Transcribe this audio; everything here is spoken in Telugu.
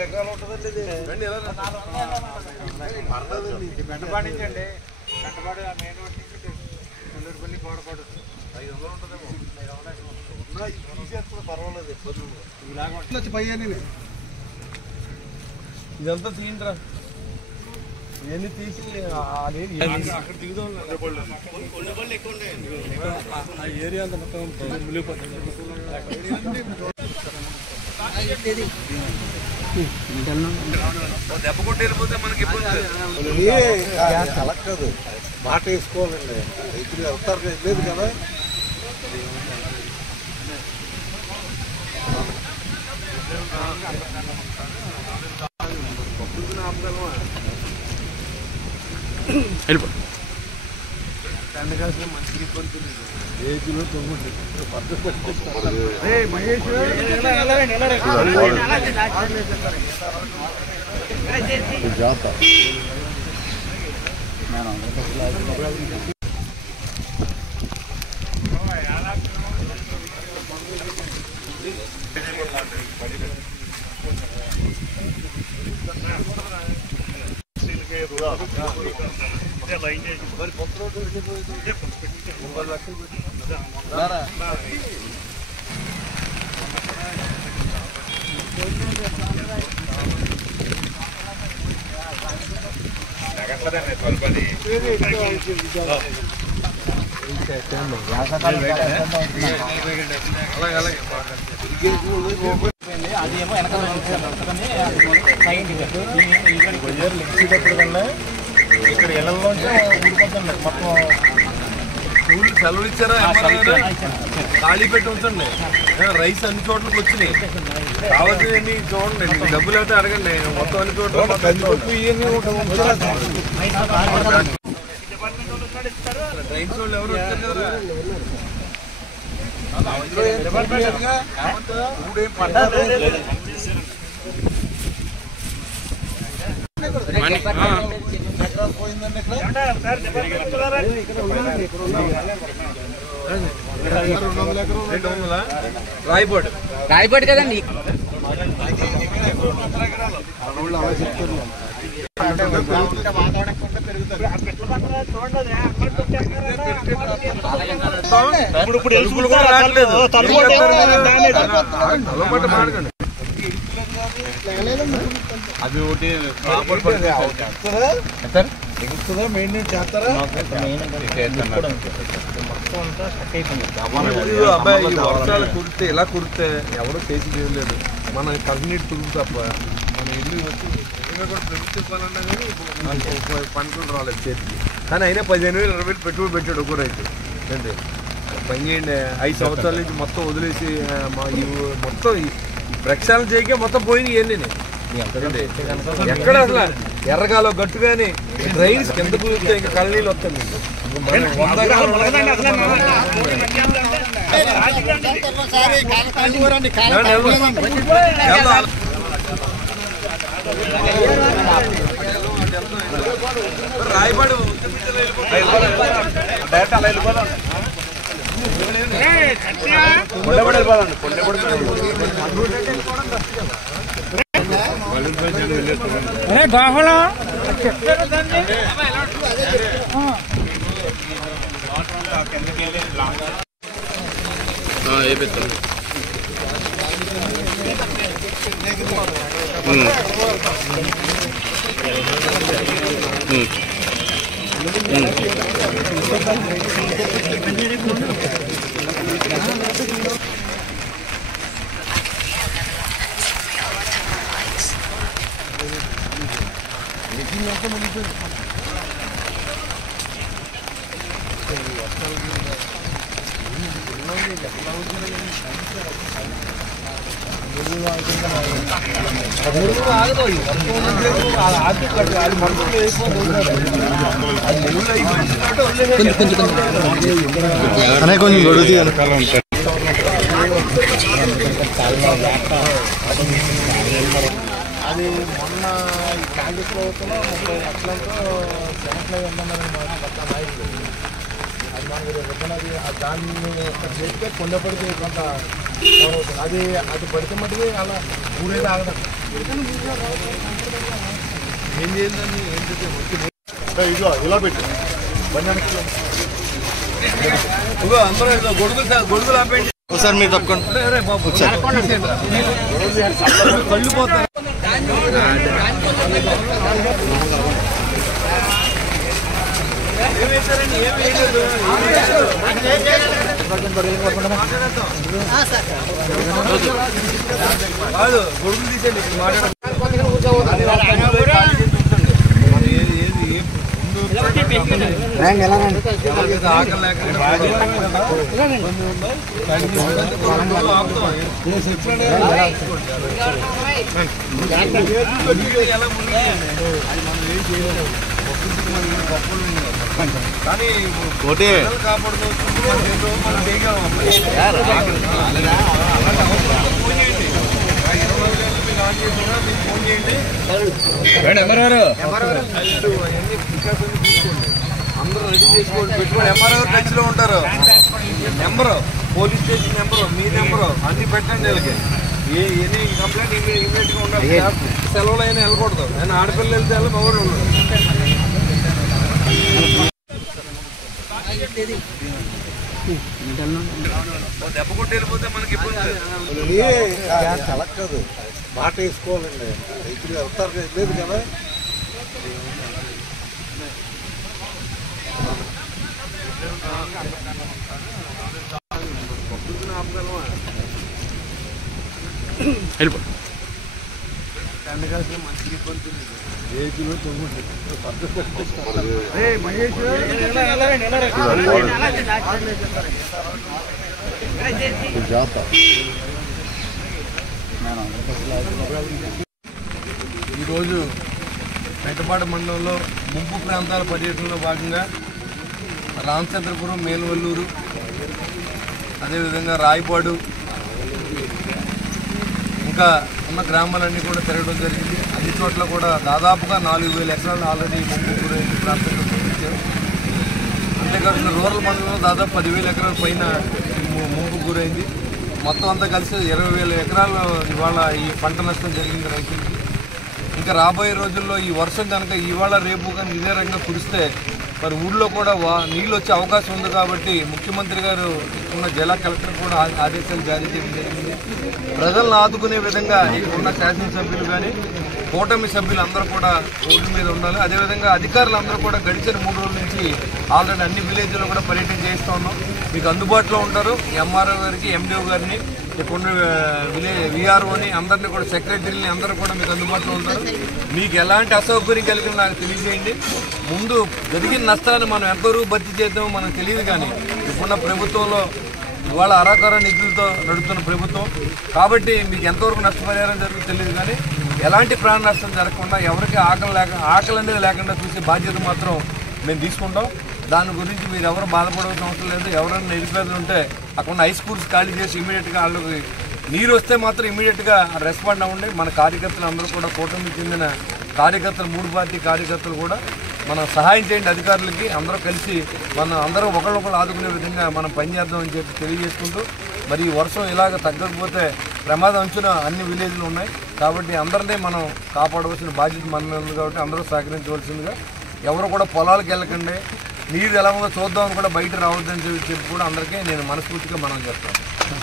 ఎకరాలు ఉంటుందండి ఇది. పండించండి కంటపాడు మెయిన్ రోడ్ నుంచి కొల్లూరుపల్లి కోడపాడు 500 ఉంటుందేమో. తీసేసుకుని పర్వాలేదు ఇబ్బందులు ఇలాగ పయ్యాన్ని ఇదంతా తీయండిరా. ఇవన్నీ తీసి అక్కడ దిగుదాం. ఏరియా అంతా మొత్తం మునిగిపోతుంది. దెబ్బ కొట్టి వెళ్ళిపోతే మనకి కలక్కదు. మాట వేసుకోవాలండి. రైతులు వెళ్తారు లేదు కదా. వెళ్ళిపో మంచిగా ఇబ్బంది ఏజ్లో అదేమో వెనకాల ఇక్కడ ఇళ్లలోంచి ఊడిపోతుంది మొత్తం. సెలవులు ఇచ్చారా? ఖాళీ పెట్టి ఉంచండి. రైస్ అన్ని చోట్లకి వచ్చినాయి. కావాల్సినవి చూడండి. డబ్బులు అయితే అడగండి. మొత్తం అన్ని చోట్ల రైన్స్ వాళ్ళు ఎవరు వచ్చారు కదా. రాయపాడు కదండి. అది ఒకటి ఎగుతుందా మెయింటైన్ చేస్తారా? అబ్బాయి వర్షాలు కురితే ఇలా కురితే ఎవరో చేసి చేయలేదు. మన కన్నీటి తురుగు తప్ప మన ఇల్లు వచ్చి కూడా ప్రభుత్వ ఇవ్వాలన్నా కానీ పనుకులు రాలేదు చేతికి. కానీ అయినా 15,000 20,000 పెట్టుబడి పెట్టాడు ఒక్కో రైతు. అంటే పని చేయండి. 5 సంవత్సరాల నుంచి మొత్తం వదిలేసి మా ఈ మొత్తం ప్రక్షాళన చేయకే మొత్తం పోయినాయి వెళ్ళినాయి. ఎక్కడ అసలు ఎర్రగాలో గట్టు కానీ డ్రైన్స్ కింద కూర్చుంటే ఇంకా కళ్ళనీళ్ళు వస్తాయి మీకు. రాయపాడు డైరెక్ట్ అలా వెళ్ళిపోదాం. కొండపడి వెళ్ళిపోదండి. కొండపడి బాహుళం ఏ పెడతాను కొంచెం గొడుగు అది మొన్న ఈ కాంగ్రెస్ ప్రభుత్వంలో 30 లక్షలతో సెనట్లో ఉండమని నాయకులు అది మనకి దాన్ని చేస్తే కొండపడితే కొంత అది పడితే మటుకు అలా ఊరేది ఆగదు. ఏం చేయాలని ఏంటంటే ఇదిగో ఇలా పెట్టు అందరూ గొడుగులు ఆపేయండి. సార్ మీరు తప్పకుండా బాబు కళ్ళు పోతారు. ఏమేశారండి? ఏం వేయలేదు. కాదు గొడుగులు తీసేయండి. ఆకలి లేకుండా కానీ కాపాడుకోవచ్చు. మనం చేయగలం. ఫోన్ చేయండి. అందరూ రెడీ చేసుకోండి, పెట్టుకోండి. ఎంఆర్ఓ టచ్ లో ఉంటారు. నెంబరు, పోలీస్ స్టేషన్ నెంబరు, మీ నెంబరు అన్ని పెట్టండి. వీళ్ళకి ఎనీ కంప్లైంట్ ఇమీడియట్ గా ఉండాలి. సెలవులు అయినా వెళ్ళకూడదు. నేను ఆడపిల్లలు వెళ్తే వెళ్ళి మగవాళ్ళు ఉండదు. దెబ్బ కొట్టి వెళ్ళిపోతే మనకి ఇబ్బంది. కలక్కదు మాట వేసుకోవాలండి. రైతులు వెళ్తారు లేదు కదా. మంచిగా ఇబ్బంది ఈరోజు మెట్టపాడు మండలంలో ముంపు ప్రాంతాల పర్యటనలో భాగంగా రామచంద్రపురం, మేలువల్లూరు, అదేవిధంగా రాయపాడు ఇంకా ఉన్న గ్రామాలన్నీ కూడా తిరగడం జరిగింది. అన్ని చోట్ల కూడా దాదాపుగా 4000 ఎకరాలు ఆల్రెడీ ముంపు గురైన ప్రాంతంలో చూపించారు. అంతేకాకుండా రూరల్ మండలంలో దాదాపు 10,000 ఎకరాల పైన ముంపు గురైంది. మొత్తం అంతా కలిసి 20,000 ఎకరాలు ఇవాళ ఈ పంట నష్టం జరిగింది రైతులకి. ఇంకా రాబోయే రోజుల్లో ఈ వర్షం కనుక ఇవాళ రేపు కానీ ఇదే రకంగా కురిస్తే మరి ఊళ్ళో కూడా నీళ్ళు వచ్చే అవకాశం ఉంది. కాబట్టి ముఖ్యమంత్రి గారు ఉన్న జిల్లా కలెక్టర్ కూడా ఆదేశాలు జారీ చేయడం జరిగింది. ప్రజలను ఆదుకునే విధంగా ఇక్కడ ఉన్న శాసనసభ్యులు కానీ కూటమి సభ్యులు అందరూ కూడా రోడ్డు మీద ఉండాలి. అదేవిధంగా అధికారులు అందరూ కూడా గడిచిన 3 రోజుల నుంచి ఆల్రెడీ అన్ని విలేజ్లో కూడా పర్యటన చేస్తూ ఉన్నాం. మీకు అందుబాటులో ఉంటారు. ఎంఆర్ఓ గారికి, ఎండిఓ గారిని, ఇక్కడ విఆర్ఓని అందరినీ కూడా, సెక్రటరీని అందరూ కూడా మీకు అందుబాటులో ఉంటారు. మీకు ఎలాంటి అసౌకర్యం కలిగిన నాకు తెలియజేయండి. ముందు జరిగిన నష్టాన్ని మనం ఎంతవరకు భర్తీ చేద్దామో మనకు తెలియదు. కానీ ఇప్పుడున్న ప్రభుత్వంలో ఇవాళ అరాకర నిధులతో నడుపుతున్న ప్రభుత్వం కాబట్టి మీకు ఎంతవరకు నష్టపరిహారం జరుగుతుందో తెలియదు. కానీ ఎలాంటి ప్రాణ నష్టం జరగకుండా ఎవరికి ఆకలి అనేది లేకుండా చూసే బాధ్యత మాత్రం మేము తీసుకుంటాం. దాని గురించి మీరు ఎవరు బాధపడవలసిన అవసరం లేదు. ఎవరైనా నిరుపేదలు ఉంటే అక్కడ హై స్కూల్స్ ఖాళీ చేసి ఇమీడియట్గా వాళ్ళకి నీరు వస్తే మాత్రం ఇమీడియట్గా రెస్పాండ్ అవ్వండి. మన కార్యకర్తలు అందరూ కూడా కూటమికి చెందిన కార్యకర్తలు, 3 పార్టీ కార్యకర్తలు కూడా మనం సహాయం చేయండి. అధికారులకి అందరూ కలిసి మనం అందరూ ఒకళ్ళొకళ్ళు ఆదుకునే విధంగా మనం పనిచేద్దామని చెప్పి తెలియజేసుకుంటూ, మరి ఈ వర్షం ఇలాగ తగ్గకపోతే ప్రమాదం అంచున అన్ని విలేజ్లు ఉన్నాయి. కాబట్టి అందరినీ మనం కాపాడవలసిన బాధ్యత మన ఉంది. కాబట్టి అందరూ సహకరించవలసిందిగా, ఎవరు కూడా పొలాలకు వెళ్ళకండి, నీరు ఎలా ఉందో చూద్దామని కూడా బయట రావద్దని చెప్పి కూడా అందరికీ నేను మనస్ఫూర్తిగా మనం చెప్తాను.